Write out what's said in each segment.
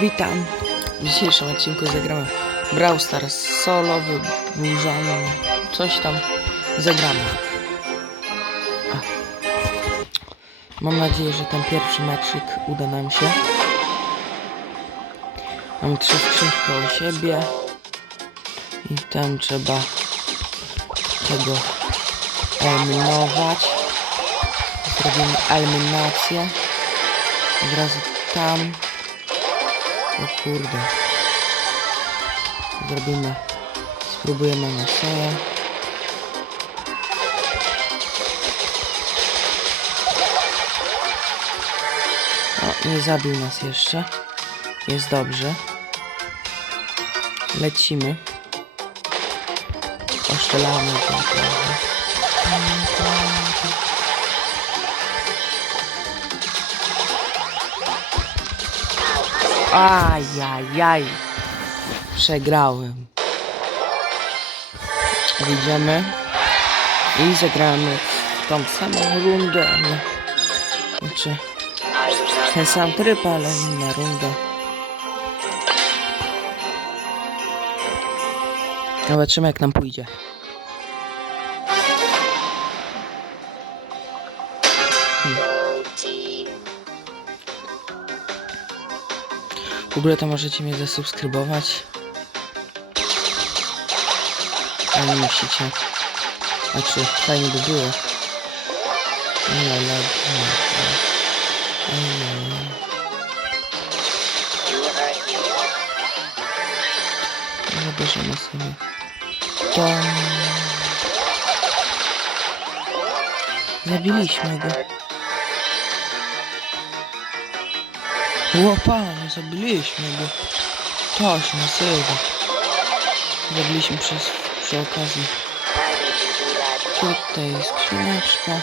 Witam. W dzisiejszym odcinku zagramy Brawl Stars solowy, burzany, coś tam zagramy. Mam nadzieję, że ten pierwszy meczyk uda nam się. Mamy trzy skrzynki koło siebie i tam trzeba tego eliminować. Zrobimy eliminację. Od razu tam. O kurde. Zrobimy. Spróbujemy na soję. O, nie zabił nas jeszcze. Jest dobrze. Lecimy. Oszczelamy go trochę. Ajajaj. Przegrałem. Wyjdziemy i zagramy tą samą rundę. Znaczy, ten sam tryb, ale inna runda. Zobaczymy jak nam pójdzie. W ogóle to możecie mnie zasubskrybować. Ale nie musicie. Znaczy, fajnie by było. Ale, ale, ale, Zabierzemy sobie to. Zabiliśmy go. Łopanie, zabiliśmy go. Się nazywa. Zabiliśmy przez, przy okazji. Tutaj skrzyneczka.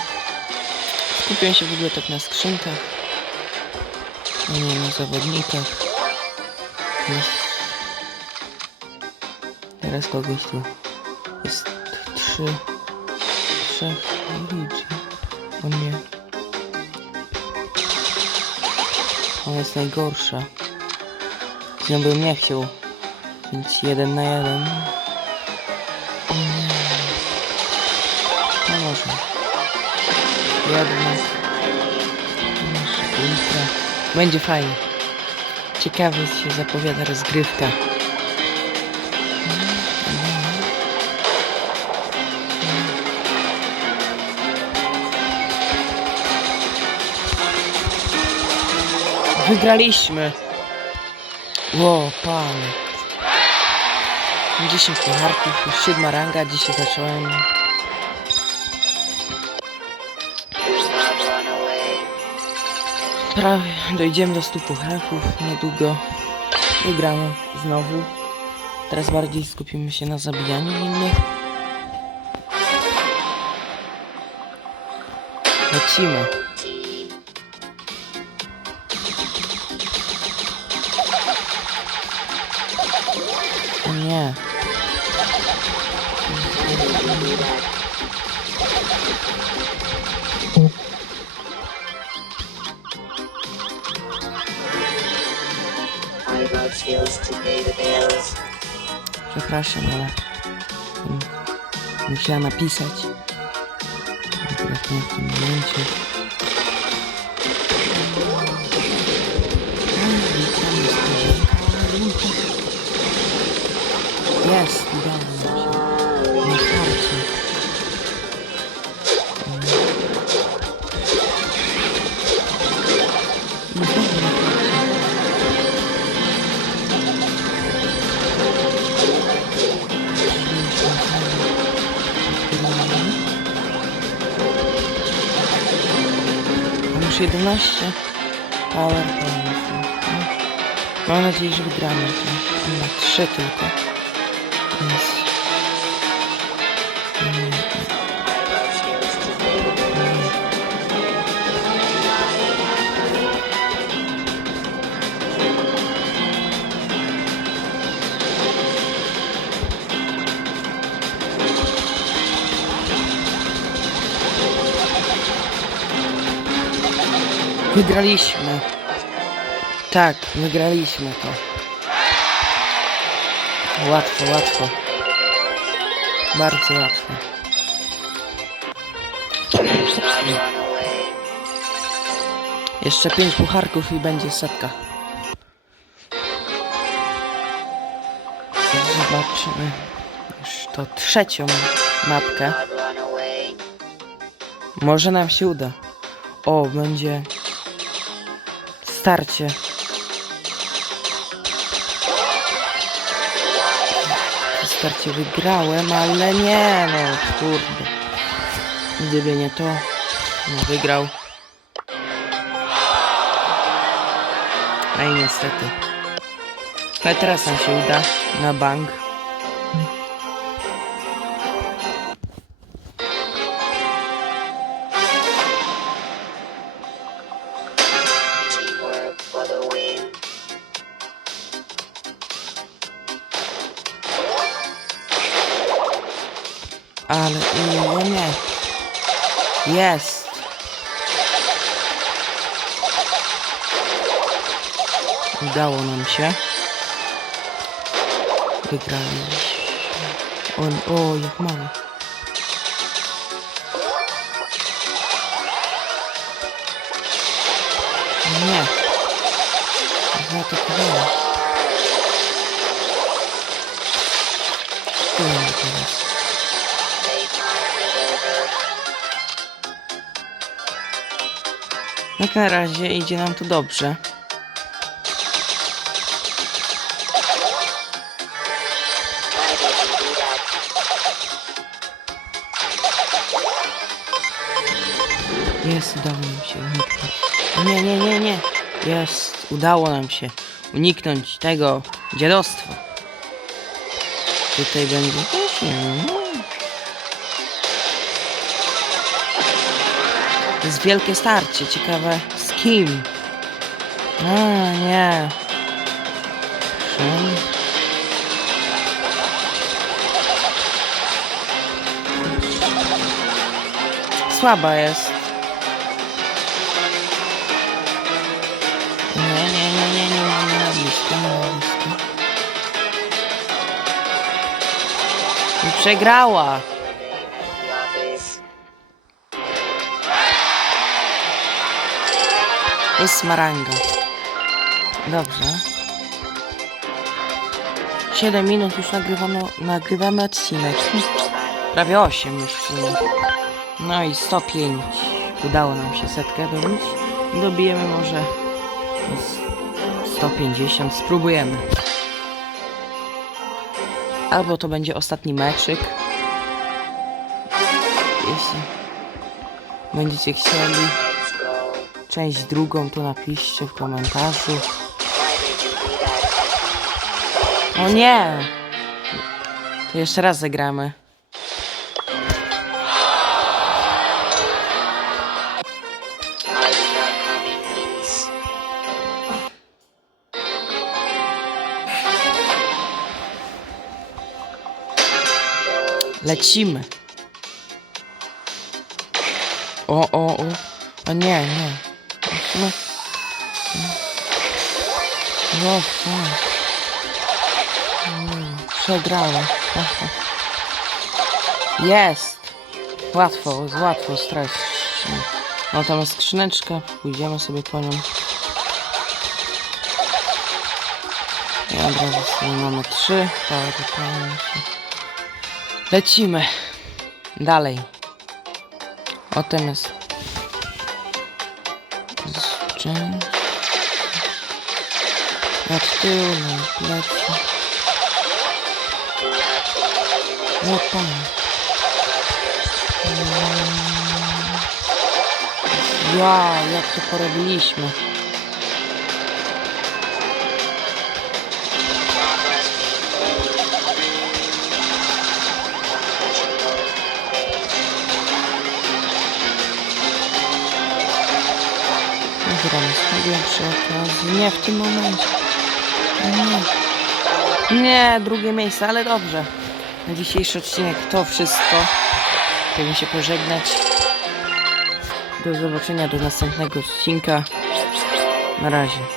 Skupiłem się w ogóle tak na skrzynkach. Nie na zawodnikach. Jest... Teraz kogoś tu. Jest trzy. Trzech ludzi. O nie. Ona jest najgorsza. Z nią bym nie chciał. Więc jeden na jeden. O nie. No można. Jednak. Będzie fajnie. Ciekawie się zapowiada rozgrywka. Wygraliśmy. Ło, panie. 10 pucharków, już siódma ranga, dzisiaj zacząłem. Prawie dojdziemy do 100 pucharków, niedługo wygramy znowu. Teraz bardziej skupimy się na zabijaniu innych. Lecimy. Przepraszam, ale musiała napisać. Akurat nie w tym momencie. Już 11 power points. No. Mam nadzieję, że wygramy. Na 3 tylko. Wygraliśmy. Tak, wygraliśmy to. Łatwo, łatwo. Bardzo łatwo. Jeszcze pięć pucharków i będzie setka. Zobaczymy już to trzecią mapkę. Może nam się uda. O, będzie starcie. Starcie wygrałem, ale nie no, kurde. Gdyby nie to, no wygrał. No i niestety. Ale teraz nam się uda na bank. Ale nie, nie. Jest. Udało nam się. Wygraliśmy. O, o jak mało. Nie. Zaatakowałem. Co ja mam teraz? Na razie idzie nam to dobrze. Jest, udało nam się uniknąć. Nie, nie, nie, nie. Jest, udało nam się uniknąć tego dziadostwa. Tutaj będzie też nie To jest wielkie starcie, ciekawe z kim. A, nie. Szym. Słaba jest. Nie, nie, nie, nie, nie, nie, nie blisko, nie blisko. I przegrała. Ósma ranga. Dobrze. 7 minut już nagrywamy, nagrywamy odcinek. Prawie 8 już w sumie. No i 105. Udało nam się setkę dobić. Dobijemy może z 150. Spróbujemy. Albo to będzie ostatni meczyk. Jeśli będziecie chcieli. Część drugą, to napiszcie w komentarzu. O nie! To jeszcze raz zagramy. Lecimy. O, o, o. O nie, nie. No. No, no. Przegrałem. Jest! Łatwo, łatwo stracić. No tam jest skrzyneczka, pójdziemy sobie po nią. I od razu mamy trzy. Power. Lecimy. Dalej. O tym jest. Szczęść. Od tyłu na plecy. O pan. Ja, jak to porobiliśmy. Gramy sobie przy okazji. Nie w tym momencie. Nie. Nie, drugie miejsce, ale dobrze. Na dzisiejszy odcinek to wszystko. Chciałbym się pożegnać. Do zobaczenia do następnego odcinka. Na razie.